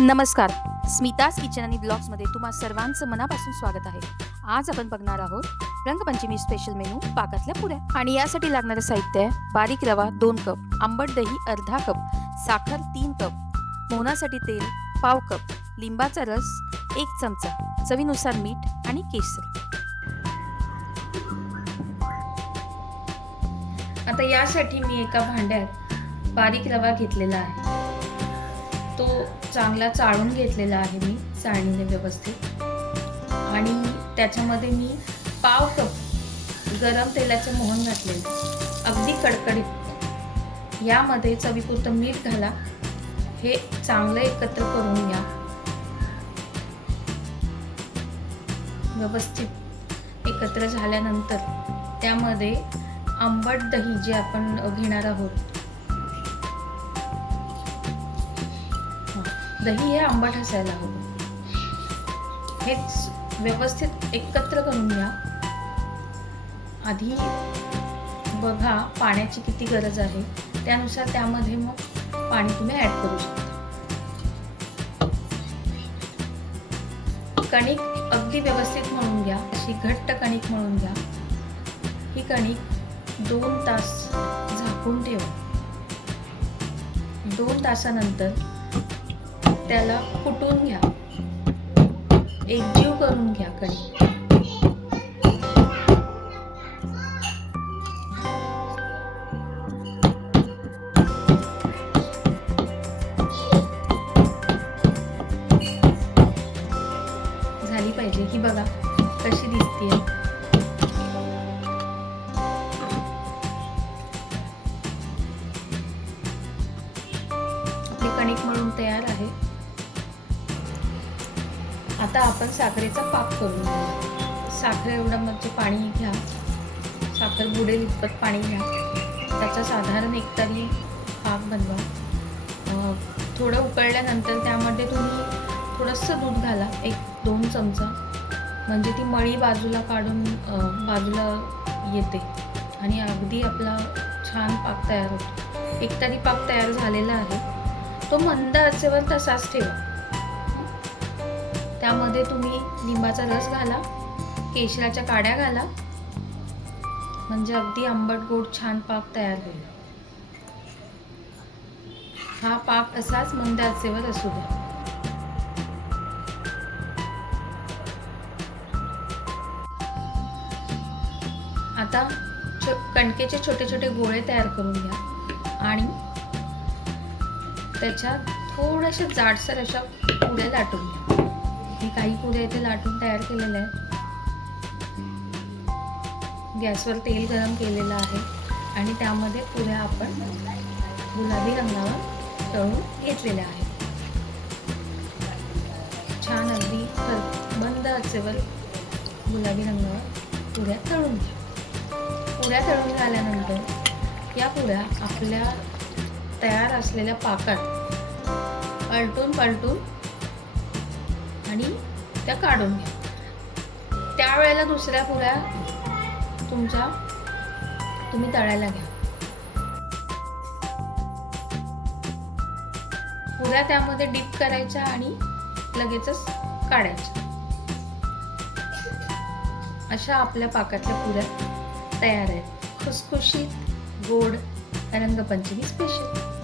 नमस्कार. स्मिताज किचन आणि ब्लॉग्समध्ये तुम्हा सर्वांचं मनापासून स्वागत आहे. आज आपण बघणार आहोत रंगपंचमी स्पेशल मेनू पाकातल्या पुऱ्या. आणि यासाठी लागणारं साहित्य आहे बारीक रवा दोन कप आंबट दही अर्धा कप साखर तीन कप मोहनासाठी तेल पाव कप लिंबाचा रस एक चमचा चवीनुसार मीठ आणि केसर. आता यासाठी मी एका भांड्यात बारीक रवा घेतलेला आहे. तो चांगला चाळून घेतलेला आहे मी चाळणीने व्यवस्थित. आणि त्याच्यामध्ये मी पाव कप गरम तेलाचं मोहन घातलेलं अगदी कडकडीत. यामध्ये चवीपुरतं मीठ घाला. हे चांगलं एकत्र करून घ्या. व्यवस्थित एकत्र झाल्यानंतर त्यामध्ये आंबट दही जे आपण घेणार आहोत दही हे आंबट असायला हवं. हेच व्यवस्थित एकत्र करून घ्या. आधी बघा पाण्याची किती गरज आहे. त्यानुसार त्यामध्ये मग पाणी तुम्ही ऍड करू शकता. कणिक अगदी व्यवस्थित मळून घ्या. अशी घट्ट कणिक मळून घ्या. ही कणिक दोन तास झाकून ठेवा. दोन तासानंतर त्याला कुटून घ्या. एकजीव करून घ्या कणी झाली पाहिजे ही बघा कशी दिसतीये. कणिक म्हणून तयार आहे. आता आपण साखरेचा पाक करून घेऊ साखर एवढं म्हणजे पाणी घ्या. साखर बुडेल इतपत पाणी घ्या. त्याचा साधारण एकतरी पाक बनवा. थोडं उकळल्यानंतर त्यामध्ये तुम्ही थोडंसं दूध घाला. एक दोन चमचा. म्हणजे ती मळी बाजूला काढून बाजूला येते. आणि अगदी आपला छान पाक तयार होतो. एक तरी पाक तयार झालेला आहे. तो मंद आचेवर तसाच ठेवा. त्यामध्ये तुम्ही लिंबाचा रस घाला केशराच्या काड्या घाला. म्हणजे अगदी आंबट गोड छान पाक तयार होईल. हा पाक असाच मंद आचेवर असू द्या. आता छो कणकेचे छोटे छोटे गोळे तयार करून घ्या. आणि त्याच्यात थोड्याशा जाडसर अशा पुढे लाटून घ्या. मी काही पुऱ्या इथे लाटून तयार केलेल्या आहेत गॅसवर तेल गरम केलेलं आहे. आणि त्यामध्ये पुऱ्या आपण गुलाबी रंगावर तळून घेतलेल्या आहेत छान अगदी खर- बंद आचेवर गुलाबी रंगावर पुऱ्या तळून घ्या. पुऱ्या तळून झाल्यानंतर या पुऱ्या आपल्या तयार असलेल्या पाकात पलटून पलटून आणि त्या काढून घ्या. त्यावेळेला दुसऱ्या पुऱ्या तुमच्या तुम्ही तळायला घ्या. पुऱ्या त्यामध्ये डीप करायच्या आणि लगेचच काढायच्या. अशा आपल्या पाकातल्या पुऱ्या तयार आहेत. खुसखुशीत गोड रंगपंचमी स्पेशल